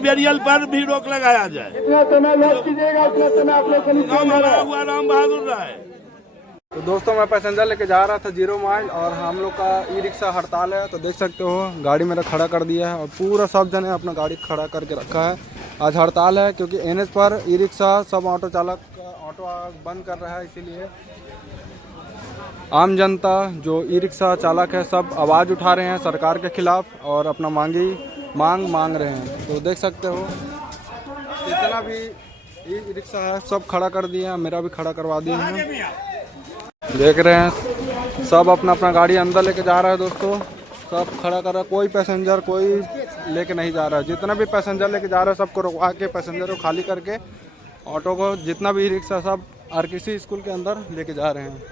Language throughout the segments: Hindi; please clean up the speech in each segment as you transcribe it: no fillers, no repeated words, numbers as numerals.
बेरियल पर भी रोक लगाया जाए। नाम हमारा हुआ राम बहादुर राय। तो दोस्तों मैं पैसेंजर लेके जा रहा था 0 माइल और हम लोग का ई रिक्शा हड़ताल है। तो देख सकते हो गाड़ी मेरा खड़ा कर दिया है और पूरा सब जने अपना गाड़ी खड़ा करके रखा है। आज हड़ताल है क्योंकि NH पर ई रिक्शा सब ऑटो चालक ऑटो बंद कर रहा है, इसीलिए आम जनता जो ई रिक्शा चालक है सब आवाज़ उठा रहे हैं सरकार के खिलाफ और अपना मांग रहे हैं। तो देख सकते हो जितना भी ई रिक्शा है सब खड़ा कर दिए हैं, मेरा भी खड़ा करवा दिए हैं। देख रहे हैं सब अपना अपना गाड़ी अंदर लेके जा रहा है दोस्तों, सब खड़ा कर रहा है। कोई पैसेंजर कोई लेके नहीं जा रहा है। जितना भी पैसेंजर लेके जा रहा है सबको रुकवा के पैसेंजर को खाली करके ऑटो को जितना भी रिक्शा सब RKC स्कूल के अंदर लेके जा रहे हैं।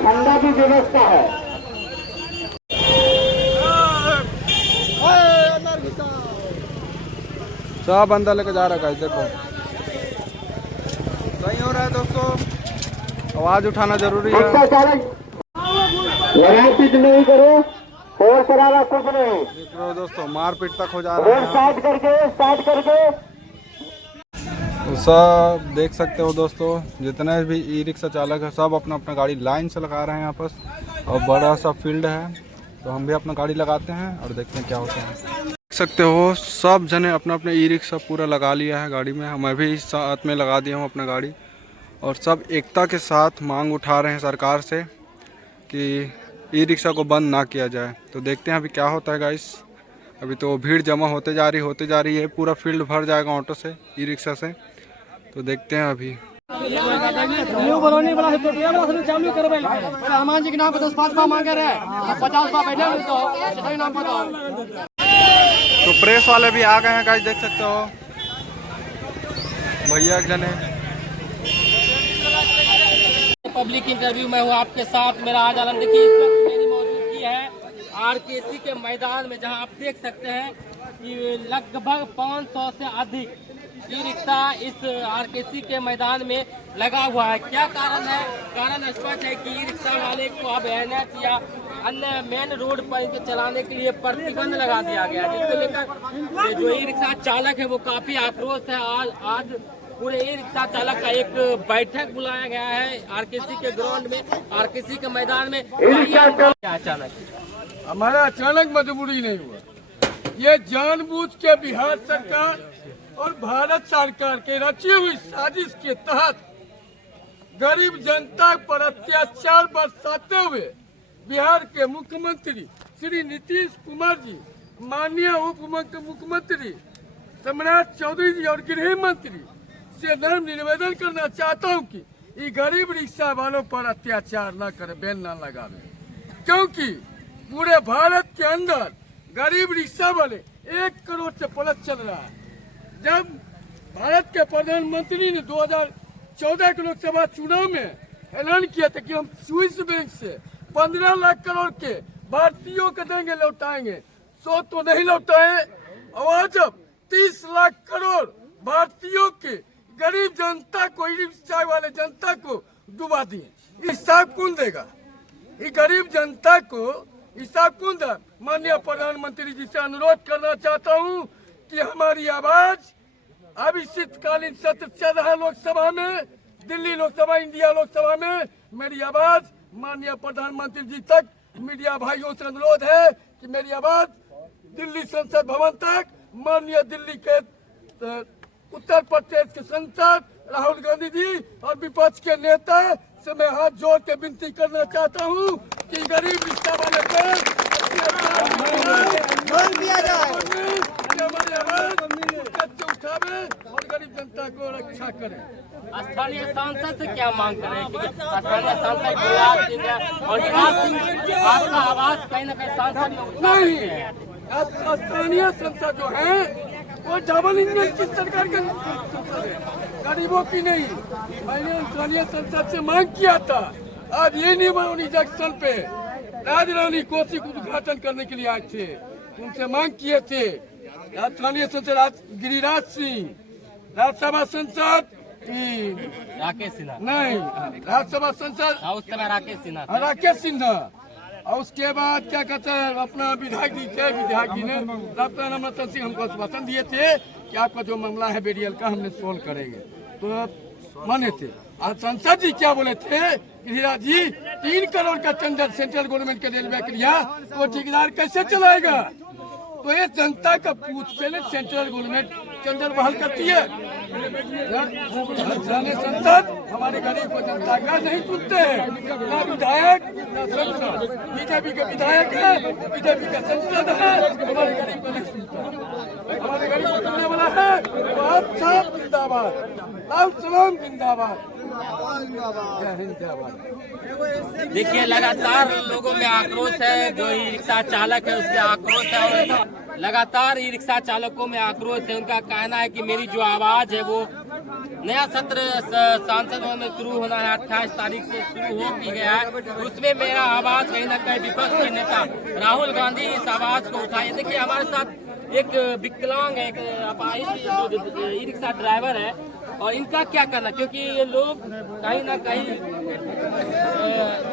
ठंडा की व्यवस्था है। सब अंदर लेके जा रहा है। देखो सही हो रहा है दोस्तों, आवाज उठाना जरूरी है। मारपीट नहीं करो और शराबा कुछ नहीं। देख रहे हो दोस्तों मारपीट तक हो जा रहा है। स्टार्ट करके तो सब देख सकते हो दोस्तों जितने भी ई रिक्शा चालक है सब अपना अपना गाड़ी लाइन से लगा रहे हैं आपस, और बड़ा सा फील्ड है तो हम भी अपना गाड़ी लगाते हैं और देखते हैं क्या होता है। देख सकते हो सब जने अपना अपना ई रिक्शा पूरा लगा लिया है गाड़ी में, मैं भी साथ में लगा दिया हूँ अपना गाड़ी, और सब एकता के साथ मांग उठा रहे हैं सरकार से कि ई रिक्शा को बंद ना किया जाए। तो देखते हैं अभी क्या होता है गाइस। अभी तो भीड़ जमा होते जा रही है, पूरा फील्ड भर जाएगा ऑटो से ई रिक्शा से। तो देखते हैं अभी। तो प्रेस वाले भी आ गए हैं गाइस, देख सकते हो भैया एक जने। पब्लिक इंटरव्यू में हूँ आपके साथ। मेरा आज आनंद की इस वक्त मेरी मौजूदगी है RKC के मैदान में, जहां आप देख सकते हैं कि लगभग 500 से अधिक ई रिक्शा इस RKC के मैदान में लगा हुआ है। क्या कारण है? कारण स्पष्ट है कि ई रिक्शा वाले को अब NH या अन्य मेन रोड पर इनके चलाने के लिए प्रतिबंध लगा दिया गया है, जिसको लेकर जो ई रिक्शा चालक है वो काफी आक्रोश है। आज पूरे ई रिक्शा चालक का एक बैठक बुलाया गया है RKC के ग्राउंड में, RKC के मैदान में। अचानक हमारा अचानक मजबूरी नहीं हुआ, ये जानबूझ के बिहार सरकार और भारत सरकार के रची हुई साजिश के तहत गरीब जनता पर अत्याचार बरसाते हुए बिहार के मुख्यमंत्री श्री नीतीश कुमार जी, माननीय उप मुख्यमंत्री सम्राट चौधरी जी और गृह मंत्री से नर्म निवेदन करना चाहता हूं कि ये गरीब रिक्शा वालों पर अत्याचार न करे, बैन न लगावे, क्योंकि पूरे भारत के अंदर गरीब रिक्शा वाले 1 करोड़ से प्लस चल रहा है। जब भारत के प्रधानमंत्री ने 2014 के लोकसभा चुनाव में ऐलान किया था कि हम स्विस बैंक से 15 लाख करोड़ के भारतीयों को देंगे, लौटाएंगे, 100 तो नहीं लौटाए, और जब 30 लाख करोड़ भारतीयों के गरीब जनता को, रिक्शा वाले जनता को डुबा दिए। हिसाब कौन देगा? ये गरीब जनता को हिसाब कौन देगा? माननीय प्रधानमंत्री जी से अनुरोध करना चाहता हूँ कि हमारी आवाज अभी शीतकालीन सत्र चल रहा है लोकसभा में, दिल्ली लोकसभा, इंडिया लोकसभा में, मेरी आवाज माननीय प्रधानमंत्री जी तक, मीडिया भाइयों से अनुरोध है कि मेरी आवाज दिल्ली संसद भवन तक, माननीय दिल्ली के उत्तर प्रदेश के सांसद राहुल गांधी जी और विपक्ष के नेता से मैं हाथ जोड़ के विनती करना चाहता हूँ कि गरीब रिक्शा वाले पर उठावे और गरीब जनता को रक्षा करे। स्थानीय सांसद से क्या मांग करें? स्थानीय सांसद गिरिराज सिंह और गिरिराज सिंह आपका आवाज कहीं न कहीं सांसद नहीं, स्थानीय सांसद जो है वो डबल इंजन की सरकार के संसद है, गरीबों की नहीं। मैंने स्थानीय संसद से मांग किया था, आज ये निमानी जंक्शन पे राजरानी कोसी को उद्घाटन करने के लिए आए थे, उनसे मांग किए थे। स्थानीय सांसद गिरिराज सिंह, राज्यसभा सांसद राकेश सिन्हा नहीं, राज्यसभा सांसद हाँ, उस समय राकेश सिन्हा थे। राकेश सिन्हा। और उसके बाद क्या कहते हैं, अपना विधायक जी थे, विधायक जी ने डॉक्टर नम्रता सिंह हमको आश्वासन दिए थे कि आपका जो मामला है बेरियल का हमने सोल्व करेंगे, तो माने थे। आज सांसद जी क्या बोले थे, गिरिराज जी 3 करोड़ का टेंडर सेंट्रल गवर्नमेंट के रेलवे के लिया, तो ठेकेदार कैसे चलाएगा? तो ये जनता का पूछ के लिए सेंट्रल गवर्नमेंट टेंडर बहाल करती है। संसद हमारे गरीब को जनता का नहीं सुनते हैं, ना विधायक ना संसद। बीजेपी के विधायक है, बीजेपी का संसद है, हमारे गरीब को नहीं सुनता। हमारे गरीब को सुनने वाला है बहुत साफ जिंदाबाद, लाल सलाम जिंदाबाद, जय हिंद जय भारत। देखिए लगातार लोगों में आक्रोश है, जो ई रिक्शा चालक है उसके आक्रोश है, और लगातार ई रिक्शा चालकों में आक्रोश है। उनका कहना है कि मेरी जो आवाज है वो नया सत्र सांसद भवन में शुरू होना है, 28 तारीख से शुरू हो भी गया है, उसमें मेरा आवाज कहीं न कहीं विपक्ष के नेता राहुल गांधी इस आवाज को उठाए। देखिए हमारे साथ एक विकलांग है, एक अपाहिज ई रिक्शा ड्राइवर है, और इनका क्या करना, क्योंकि ये लोग कहीं ना कहीं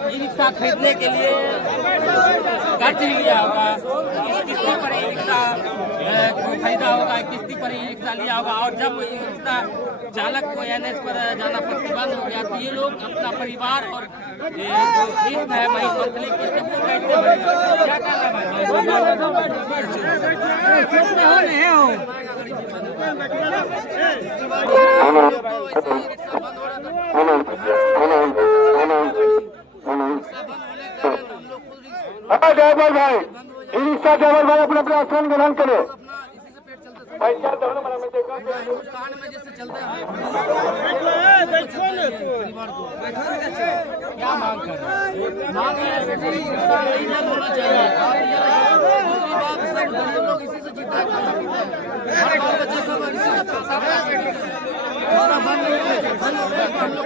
ई रिक्शा खरीदने के लिए कर्ज लिया होगा, किस्ती पर ई रिक्शा खरीदा होगा, किस्ती पर ई रिक्शा लिया होगा, और जब ई रिक्शा चालक को NH पर जाना प्रतिबंध हो गया, तो ये लोग अपना परिवार और जो किस्त है वही मंथली किस्त वो कैसे भरेगा? क्या कहना ड्राइवर भाई, ई रिक्शा ड्राइवर भाई अपना अपना स्थान ग्रहण करे। पैसा दोनों में देखा क्या मांग कर रहे हैं? मांग है नहीं बंद होना चाहिए। दूसरी बात सब गरीब लोग इसी से जीता है, हर बाल बच्चे सब इसी से पैसा बंद नहीं है, बंद हो गया तो हम लोग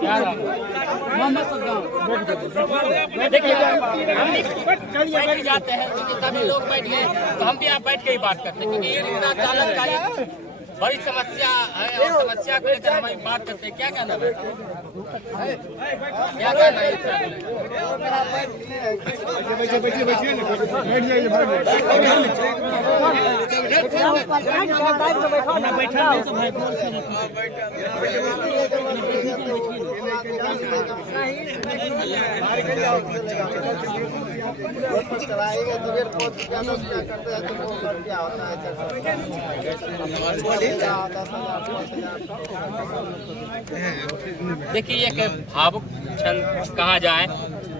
क्या मोहम्मद सद्दाम देखिए हम बैठ जाते हैं, क्योंकि सभी लोग बैठ गए तो हम भी आप बैठ के ही बात करते हैं, क्योंकि ये रिक्शा चालक का एक बड़ी समस्या है, और समस्या को लेकर हम बात करते हैं। क्या कहना है, क्या कहना है? देखिए ये भावुक क्षण कहा जाए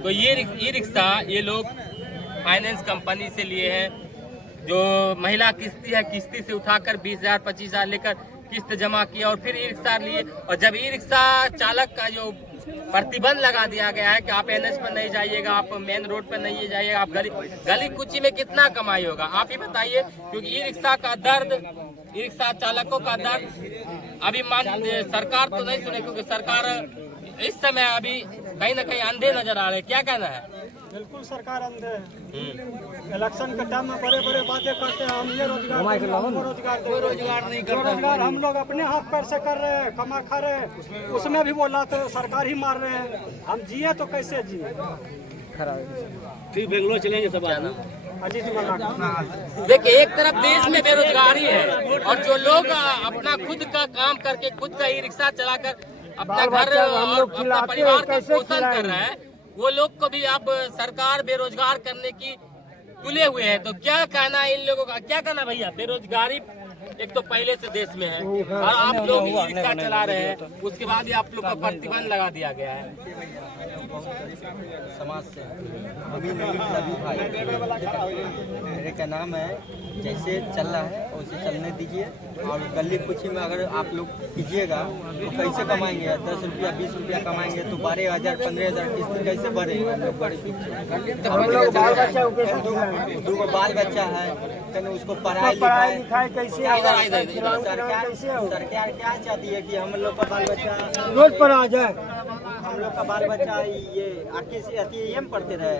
तो ये रिक्शा ये लोग फाइनेंस कंपनी से लिए हैं, जो महिला किस्ती है, किस्ती से उठाकर 20,000 25,000 लेकर किस्त जमा किया और फिर ई रिक्शा लिए। और जब ई रिक्शा चालक का जो प्रतिबंध लगा दिया गया है कि आप NH पर नहीं जाइएगा, आप मेन रोड पर नहीं जाइएगा, आप गली कुची में कितना कमाई होगा आप ही बताइए। क्योंकि ई रिक्शा का दर्द, ई रिक्शा चालकों का दर्द अभी सरकार तो नहीं सुने, क्योंकि सरकार इस समय अभी कहीं ना कहीं अंधे नजर आ रहे। क्या कहना है? बिल्कुल सरकार अंधे है। इलेक्शन के टाइम में बड़े बड़े बातें करते हैं, हम ये रोजगार कोई रोजगार नहीं करते। रोजगार हम लोग अपने हाथ पैर से कर रहे हैं, कमा खा रहे हैं, उसमें भी बोला तो सरकार ही मार रहे हैं। हम जिए तो कैसे जिए? फिर बेंगलोर चलेंगे सब अजीत वाला। देखिए एक तरफ देश में बेरोजगारी है, और जो लोग अपना खुद का काम करके खुद का ई रिक्शा चलाकर अपना घर और अपना परिवार का पोषण कर रहा है, वो लोग को भी अब सरकार बेरोजगार करने की तुले हुए हैं। तो क्या कहना है इन लोगों का? क्या कहना भैया? बेरोजगारी एक तो पहले से देश में है, और आप लोग ई रिक्शा चला रहे हैं, उसके बाद ही आप लोग का प्रतिबंध लगा दिया गया है। समाज से अभी सभी भाई मेरे का नाम है, जैसे चल रहा है वैसे चलने दीजिए। और गली कुची में अगर आप लोग कीजिएगा तो कैसे कमाएंगे? 10 रुपया 20 रुपया कमाएंगे तो 12,000 15,000 किस्त कैसे भरेंगे? हम लोग बड़े दो बाल बच्चा है, उसको पढ़ाई लिखाई कैसे? सरकार क्या चाहती है कि हम लोग का बाल बच्चा रोड पर आ जाए? हम लोग का बाल बच्चा ये RKC पढ़ते रहे,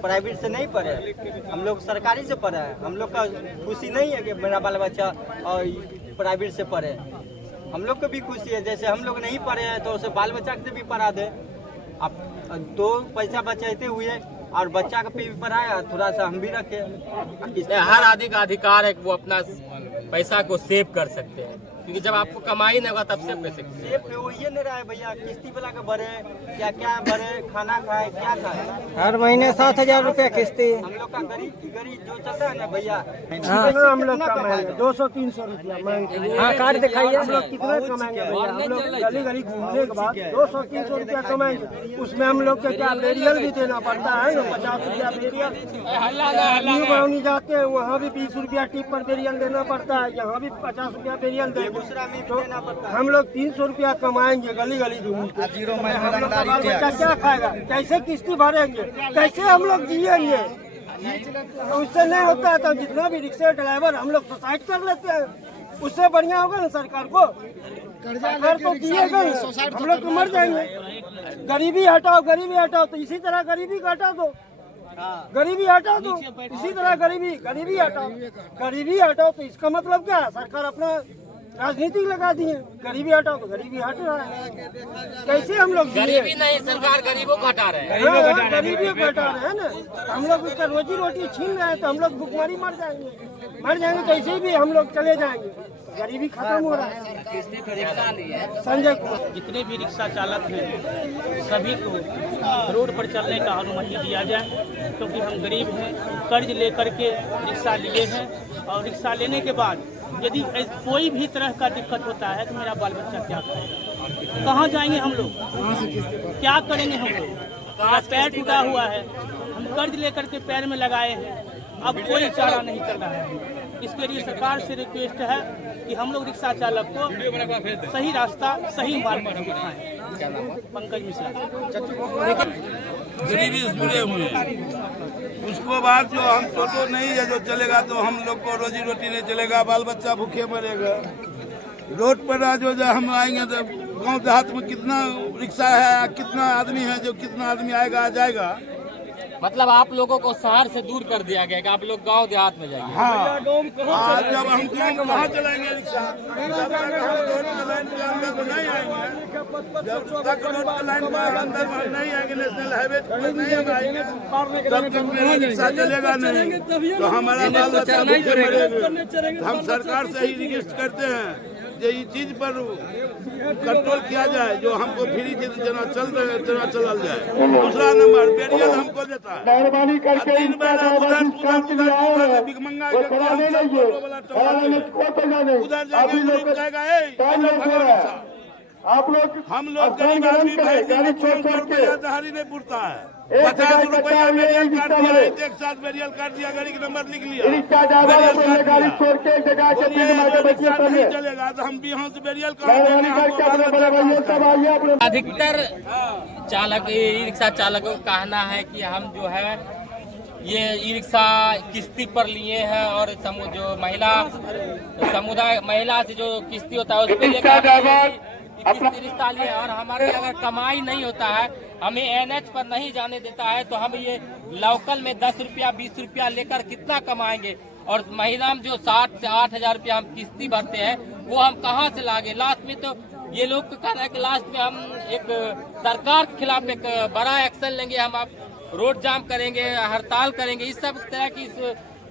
प्राइवेट से नहीं पढ़े, हम लोग सरकारी से पढ़े हैं। हम लोग का खुशी नहीं है कि मेरा बाल बच्चा और प्राइवेट से पढ़े, हम लोग को भी खुशी है। जैसे हम लोग नहीं पढ़े हैं तो उसे बाल बच्चा से भी पढ़ा दे। अब 2 पैसा बचाते हुए और बच्चा का भी पढ़ाया, थोड़ा सा हम भी रखे। हर आदमी का अधिकार है कि वो अपना पैसा को सेव कर सकते हैं, क्योंकि जब आपको कमाई नहीं होगा तब सेव कैसे करेंगे? सेब पे वो ये नहीं रहा है भैया, किस्ती वाला का भरे, क्या क्या भरे, खाना खाए, क्या खाए। हर महीने 7,000 रुपया किस्ती। हम लोग का गरीब जो चलता है ना भैया, हम लोग कमाएंगे 200-300 रुपया मांगेंगे। हाँ, कार्ड दिखाइए। हम लोग कितना कमाएंगे भैया? हम लोग गली गली घूमने के बाद 200-300 रुपया कमाएंगे। उसमें हम लोग को क्या बेरियल भी देना पड़ता है ना, 50 रुपया बेरियल जाते हैं, वहाँ भी 20 रुपया टिप पर बेरियल देना पड़ता है, यहाँ भी 50 रुपया बेरियल देंगे। हम लोग 300 रुपया कमाएंगे गली गली घूम के। बच्चा क्या खाएगा? कैसे किस्ती भरेंगे? कैसे हम लोग जिएंगे? उससे नहीं होता है तो जितना भी रिक्शा ड्राइवर हम लोग सुसाइड कर लेते हैं, उससे बढ़िया होगा ना सरकार को। सरकार को दिएगा, हम लोग तो मर जाएंगे। गरीबी हटाओ, गरीबी हटाओ, तो इसी तरह गरीबी को हटा दो, गरीबी हटा दो, इसी तरह गरीबी हटाओ। तो इसका मतलब क्या है? सरकार अपना राजनीति लगा दिए, गरीबी हटाओ तो गरीबी हट रहा है। कैसे हम लोग गरीबी नहीं, सरकार गरीबों को हटा रहे हैं। गरीबी को हटा रहे हैं ना। हम लोग उसका रोजी रोटी छीन रहे हैं तो हम लोग भुखमरी मर जाएंगे। कैसे भी हम लोग चले जाएंगे, गरीबी खत्म हो रहा है। संजय कुमार। जितने भी रिक्शा चालक हैं सभी को रोड पर चलने का अनुमति दिया जाए, क्योंकि हम गरीब हैं, कर्ज लेकर के रिक्शा लिए हैं, और रिक्शा लेने के बाद यदि कोई भी तरह का दिक्कत होता है तो मेरा बाल बच्चा क्या करेगा? कहाँ जाएंगे हम लोग? क्या करेंगे हम लोग? मेरा पैर टूटा हुआ है, हम कर्ज लेकर के पैर में लगाए हैं, अब कोई चारा नहीं चल रहा है। इसके लिए सरकार से रिक्वेस्ट है कि हम लोग रिक्शा चालक को सही रास्ता, सही मार्ग पर दिखाएं। पंकज मिश्रा। गरीबी जुड़े हुए हैं, उसको बाद जो हम टोटो नहीं है जो चलेगा तो हम लोग को रोजी रोटी नहीं चलेगा, बाल बच्चा भूखे मरेगा। रोड पर आज जो हम आएंगे तो गांव देहात में कितना रिक्शा है, कितना आदमी है, जो कितना आदमी आएगा आ जाएगा। मतलब आप लोगों को शहर से दूर कर दिया गया कि आप लोग गांव देहात में जाएंगे। हाँ, आज जब हम गाँव कहाँ चलाएंगे रिक्शा? जब तक हम रोड के लाइन के अंदर तो नहीं आएंगे, जब तक रोड के लाइन के अंदर नहीं आएंगे, नेशनल हाईवे पर नहीं हम आएंगे, तब तक मेरा रिक्शा चलेगा नहीं, तो हमारा बाल बच्चा भूखे मरेगा। हम सरकार से ही रिक्वेस्ट करते हैं ये चीज पर कंट्रोल किया जाए, जो हमको फ्री जना चल रहे जना चलल जाए। दूसरा नंबर बेरियल हमको देता है, मेहरबानी करके दिन भर भिखमंगा उधर जाके लोग कहेगा आप लोग हम लोग गरीब आदमी भाई 500 रुपया दहाड़ी नहीं पुरता है, 50 रुपया बेरियल काट दिया, एक साथ बेरियल काट दिया, गाड़ी का नंबर लिख लिया, रिक्शा गाड़ी छोड़ के जगह के नहीं चलेगा तो हम भी यहाँ से बेरियल अधिकतर चालक ई रिक्शा चालकों का कहना है कि हम जो है ये ई रिक्शा किस्ती पर लिए हैं, और जो महिला से जो किस्ती होता है उस पर लेकर रिश्ता लिए, और हमारे अगर कमाई नहीं होता है, हमें NH पर नहीं जाने देता है, तो हम ये लोकल में 10 रुपया 20 रुपया लेकर कितना कमाएंगे? और महीना में जो 7 से 8,000 रुपया हम किस्ती भरते हैं वो हम कहाँ से लागे? लास्ट में तो ये लोग का कहना है कि लास्ट में हम एक सरकार के खिलाफ एक बड़ा एक्शन लेंगे, हम आप रोड जाम करेंगे, हड़ताल करेंगे, इस सब तरह की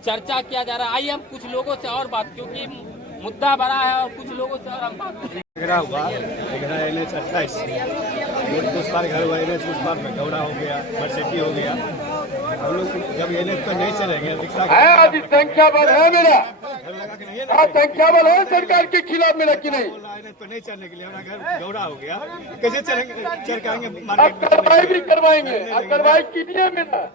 चर्चा किया जा रहा है। आइए हम कुछ लोगों से और बात, क्योंकि मुद्दा बड़ा है और कुछ लोगों से और हम बात करेंगे। NH 28 उस पार घर हुआ, NH उस पार में गौड़ा हो गया, मर्सिटी हो गया। हम लोग जब NH पर नहीं चलेंगे रिक्शा आज संख्या बल है मेरा, आज संख्या बल है सरकार के खिलाफ मेरा कि नहीं? NH पर नहीं चलने के लिए हमारा घर गौड़ा हो गया, कैसे चलेंगे? चल के आएंगे अब मार्केट में, कार्रवाई भी करवाएंगे, कार्रवाई कीजिए मेरा।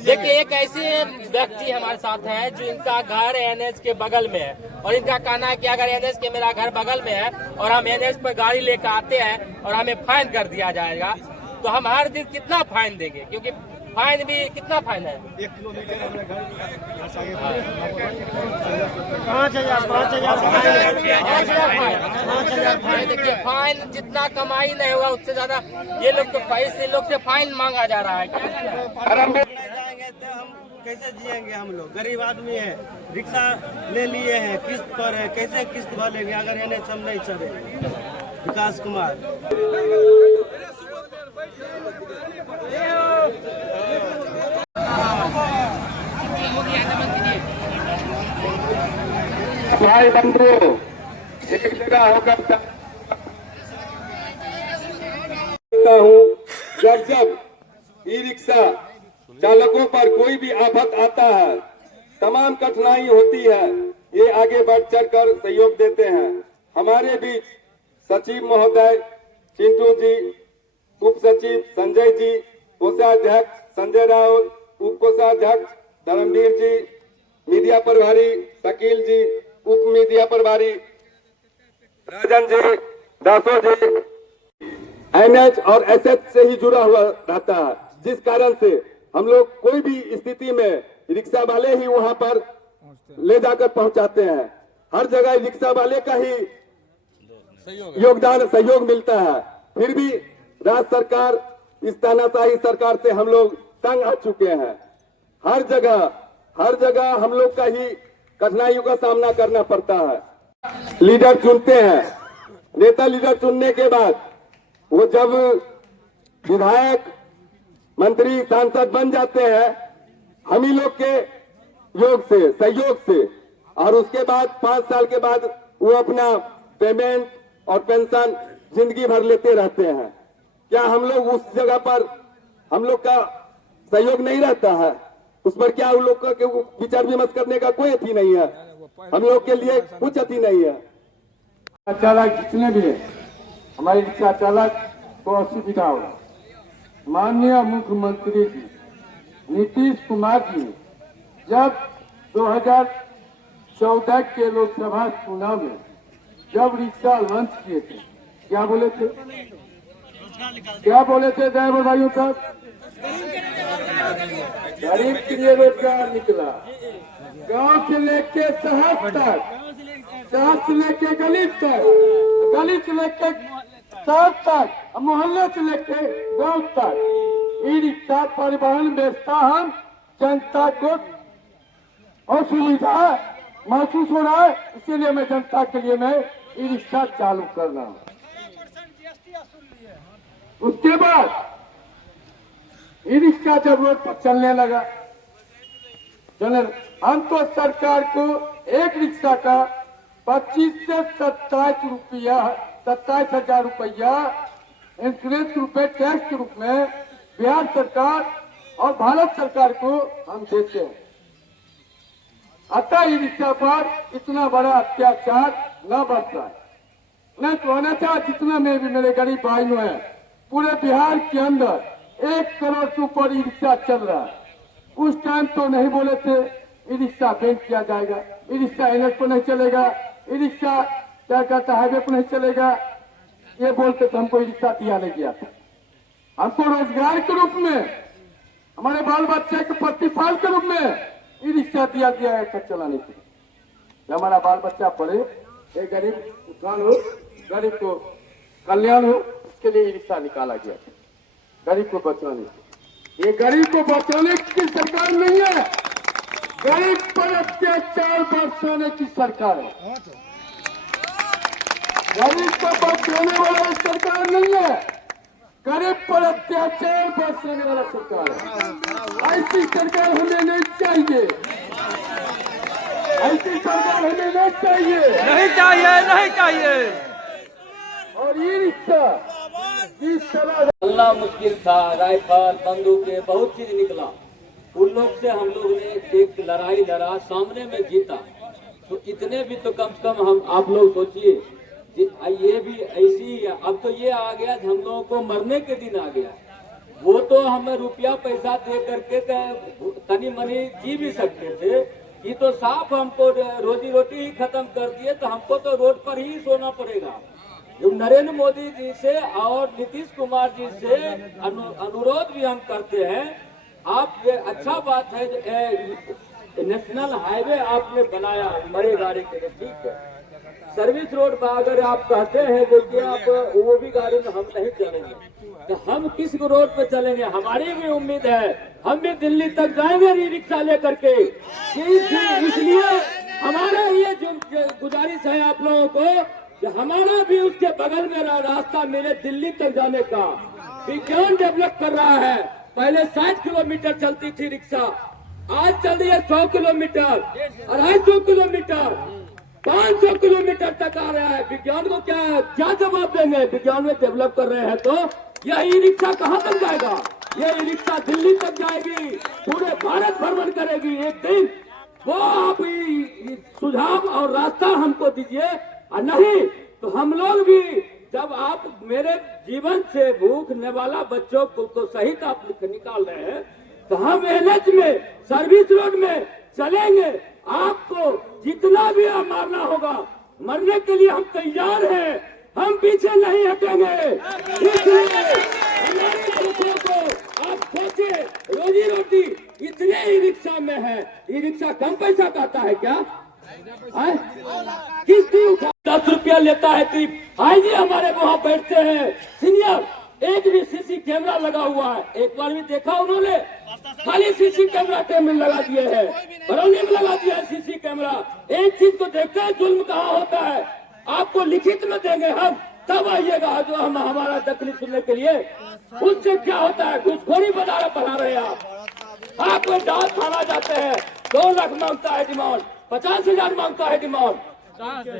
देखिए एक ऐसे व्यक्ति हमारे साथ हैं जो इनका घर NH के बगल में है, और इनका कहना है कि अगर NH के मेरा घर बगल में है और हम NH पर गाड़ी लेकर आते हैं और हमें फाइन कर दिया जाएगा, तो हम हर दिन कितना फाइन देंगे? क्योंकि फाइन भी कितना फाइन है? 1 किलोमीटर हमारे घर से आगे 5,000 फाइन। देखिए फाइन जितना कमाई नहीं होगा उससे ज्यादा ये लोग तो पैसे लोग से फाइन मांगा जा रहा है। क्या जाएंगे तो हम कैसे जिएंगे? हम लोग गरीब आदमी है, रिक्शा ले लिए हैं, किस्त पर है, कैसे किस्त भरेंगे अगर NH हम नहीं चले? विकास कुमार भाई बंधु एक जगह होकर हूँ, जब ई रिक्शा चालकों पर कोई भी आफत आता है, तमाम कठिनाई होती है, ये आगे बढ़ चढ़ कर सहयोग देते हैं। हमारे बीच सचिव महोदय चिंटू जी, उप सचिव संजय जी, कोषाध्यक्ष संजय राउत, उप कोषाध्यक्ष धर्मवीर जी, मीडिया प्रभारी शकील जी, उप मीडिया प्रभारी राजन जी, दासो जी, NH और SF से ही जुड़ा हुआ रहता है, जिस कारण से हम लोग कोई भी स्थिति में रिक्शा वाले ही वहां पर ले जाकर पहुंचाते हैं। हर जगह रिक्शा वाले का ही योगदान सहयोग मिलता है। फिर भी राज्य सरकार, इस तानाशाही सरकार से हम लोग तंग आ चुके हैं। हर जगह हम लोग का ही कठिनाइयों का सामना करना पड़ता है। लीडर चुनते हैं, नेता लीडर चुनने के बाद वो जब विधायक मंत्री सांसद बन जाते हैं हम ही लोग के सहयोग से, और उसके बाद 5 साल के बाद वो अपना पेमेंट और पेंशन जिंदगी भर लेते रहते हैं। क्या हम लोग उस जगह पर हम लोग का सहयोग नहीं रहता है? उस पर क्या उन लोग का विचार विमर्श करने का कोई अथी नहीं है? हम लोग के लिए कुछ अथी नहीं है। चालक जितने भी है, हमारे रिक्शा चालक को असुविधा हो। माननीय मुख्यमंत्री जी नीतीश कुमार जी जब 2014 के लोकसभा चुनाव में जब रिक्शा लॉन्च किए थे, क्या बोले थे ड्राइवर भाइयों साहब? गरीब के लिए रोजगार निकला, गांव से लेके शहर तक, शहर से लेके गली तक, गली से लेके शहर तक, मोहल्ले से लेके गांव तक ई रिक्शा परिवहन व्यवस्था हम जनता को असुविधा महसूस हो रहा है, इसीलिए मैं जनता के लिए मैं ई रिक्शा चालू कर रहा हूँ। उसके बाद ई रिक्शा जब रोड पर चलने लगा, हम तो सरकार को एक रिक्शा का 25 से 27,000 रुपया इंश्योरेंस के रूप में, टैक्स के रूप में बिहार सरकार और भारत सरकार को हम देते हैं। अतः ई रिक्शा पर इतना बड़ा अत्याचार न बरत रहा है, नहीं तो अन्यथा जितना में भी मेरे गरीब भाइयों हैं, पूरे बिहार के अंदर 1 करोड़ से ऊपर ई रिक्शा चल रहा है। उस टाइम तो नहीं बोले थे ई रिक्शा बैन किया जाएगा, ई रिक्शा NH पर नहीं चलेगा, ई रिक्शा क्या कहता हाईवे पर नहीं चलेगा, ये बोलते तो हमको ई रिक्शा दिया नहीं गया था। हमको रोजगार के रूप में, हमारे बाल बच्चे के प्रतिफल के रूप में ई रिक्शा दिया गया है चलाने के लिए। जब हमारा बाल बच्चा पढ़े, एक गरीब उत्थान हो, गरीब को कल्याण हो, इसके लिए ई रिक्शा निकाला गया था, गरीब को बचाने। ये गरीब को बचाने की सरकार नहीं है, गरीब पर अत्याचार बरसाने की सरकार है। गरीब को बचाने वाला सरकार नहीं है, गरीब पर अत्याचार बरसाने वाला सरकार है। ऐसी सरकार हमें नहीं चाहिए, ऐसी सरकार हमें नहीं चाहिए, नहीं चाहिए। और ये रिक्शा जिस तरह चलना मुश्किल था, राइफल बंदूकें बहुत चीज निकला, उन लोग से हम लोग ने एक लड़ाई लड़ा, सामने में जीता। तो इतने भी तो कम से कम हम आप लोग सोचिए, ये भी ऐसी, अब तो ये आ गया हम लोगों को मरने के दिन आ गया। वो तो हमें रुपया पैसा दे करके तनी मनी जी भी सकते थे, ये तो साफ हमको रोजी रोटी ही खत्म कर दिए, तो हमको तो रोड पर ही सोना पड़ेगा। जो नरेंद्र मोदी जी से और नीतीश कुमार जी से अनुरोध भी हम करते हैं आप ये अच्छा बात है नेशनल हाईवे आपने बनाया बड़े गाड़ी के लिए, ठीक है। सर्विस रोड पर अगर आप कहते हैं देखिए आप वो भी गाड़ी में हम नहीं चलेंगे, तो हम किस रोड पे चलेंगे? हमारी भी उम्मीद है हम भी दिल्ली तक जाएंगे ई रिक्शा लेकर के। इसलिए हमारा ये जो गुजारिश है आप लोगों को कि हमारा भी उसके बगल में रास्ता मिले दिल्ली तक जाने का। विज्ञान डेवलप कर रहा है, पहले 60 किलोमीटर चलती थी रिक्शा, आज चल रही है 100 किलोमीटर, 250 किलोमीटर, 500 किलोमीटर तक आ रहा है। विज्ञान को क्या जवाब देंगे? विज्ञान में डेवलप कर रहे हैं तो यह ई रिक्शा कहाँ तक जाएगा? यह ई रिक्शा दिल्ली तक जाएगी, पूरे भारत भ्रमण करेगी एक दिन। वो आप सुझाव और रास्ता हमको दीजिए, और नहीं तो हम लोग भी जब आप मेरे जीवन से भूखने वाला बच्चों को सहित आप निकाल रहे हैं, तो हम एनएच में सर्विस रोड में चलेंगे। आपको जितना भी मारना होगा, मरने के लिए हम तैयार हैं, हम पीछे नहीं हटेंगे। इसलिए हमारे बच्चों को आप सोचे, रोजी रोटी इतने ई रिक्शा में है, ई रिक्शा कम पैसा कहता है क्या? किस्ती 10 रुपया लेता है ट्रिप। भाई जी हमारे वहाँ बैठते हैं सीनियर, एक भी सीसी कैमरा लगा हुआ है, एक बार भी देखा उन्होंने? खाली सीसी कैमरा लगा दिए हैं, बरौनी में लगा दिया है सीसी कैमरा। एक चीज को देखते हैं जुल्म कहाँ होता है, आपको लिखित में देंगे हम, तब आइएगा जो हम हमारा तकलीफ सुनने के लिए। उससे क्या होता है? घूसखोरी बढ़ा रहे हैं आप कोई डाल थाना जाते हैं, 2 लाख मांगता है डिमांड, 50,000 मांगता है डिमांड,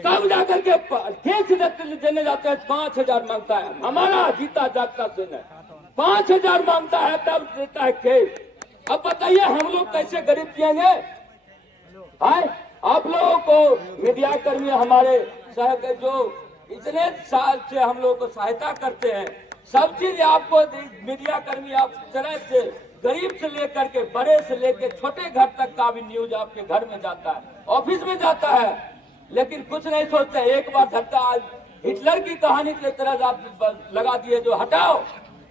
तब जाकर के केस देने जाते हैं 5,000 मांगता है। हमारा जीता जागता सुन 5,000 मांगता है, तब देता है केस। अब बताइए हम लोग कैसे गरीब पिएंगे? आप लोगों को मीडिया कर्मी हमारे जो इतने साल से हम लोगों को सहायता करते हैं, सब चीज आपको मीडिया कर्मी आप तरह से गरीब से लेकर के बड़े से लेकर छोटे घर तक का भी न्यूज आपके घर में जाता है, ऑफिस में जाता है, लेकिन कुछ नहीं सोचते। एक बार धक्का, आज हिटलर की कहानी की तरह आप लगा दिए जो हटाओ,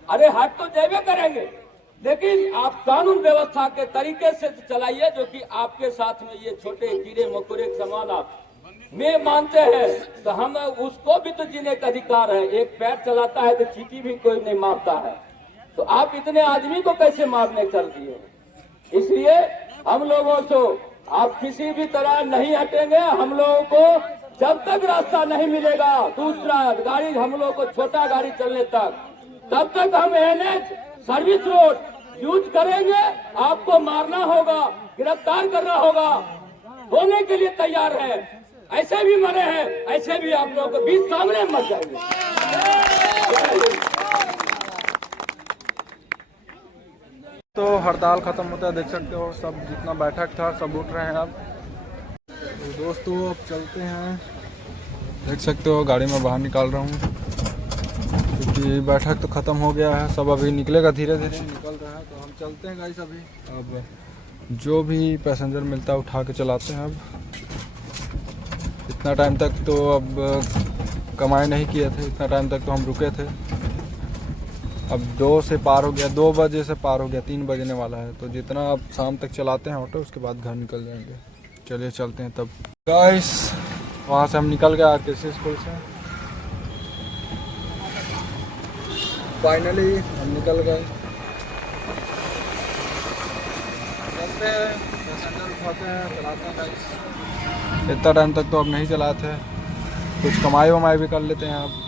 अरे हट तो जैवे करेंगे, लेकिन आप कानून व्यवस्था के तरीके से चलाइए, जो कि आपके साथ में ये छोटे कीड़े मकोड़े समान आप में मानते हैं, तो हम उसको भी तो जीने का अधिकार है। एक पैर चलाता है तो चींटी भी कोई नहीं मारता है, तो आप इतने आदमी को कैसे मारने चल दिए? इसलिए हम लोगों से आप किसी भी तरह नहीं हटेंगे। हम लोगों को जब तक रास्ता नहीं मिलेगा दूसरा गाड़ी, हम लोग को छोटा गाड़ी चलने तक, तब तक हम एनएच सर्विस रोड यूज करेंगे। आपको मारना होगा, गिरफ्तार करना होगा, होने के लिए तैयार है। ऐसे भी मरे हैं, ऐसे भी आप लोगों को बीच सामने मर जाएंगे। तो हड़ताल खत्म होता है, देख सकते हो सब जितना बैठक था सब उठ रहे हैं अब। तो दोस्तों अब चलते हैं, देख सकते हो गाड़ी में बाहर निकाल रहा हूँ क्योंकि बैठक तो ख़त्म हो गया है, सब अभी निकलेगा, धीरे धीरे निकल रहा है। तो हम चलते हैं गाइस अभी। अब जो भी पैसेंजर मिलता है उठा के चलाते हैं। अब इतना टाइम तक तो अब कमाई नहीं किए थे, इतना टाइम तक तो हम रुके थे। अब 2 से पार हो गया, 2 बजे से पार हो गया, 3 बजने वाला है। तो जितना अब शाम तक चलाते हैं ऑटो, उसके बाद घर निकल जाएंगे। चलिए चलते हैं तब। गाइस वहाँ से हम निकल गए आरकेसी स्कूल से, फाइनली हम निकल गए। चलते हैं, पैसेंजर उठाते हैं, चलाते हैं गाइस। इतना टाइम तक तो अब नहीं चलाते, कुछ कमाई वमाई भी कर लेते हैं अब।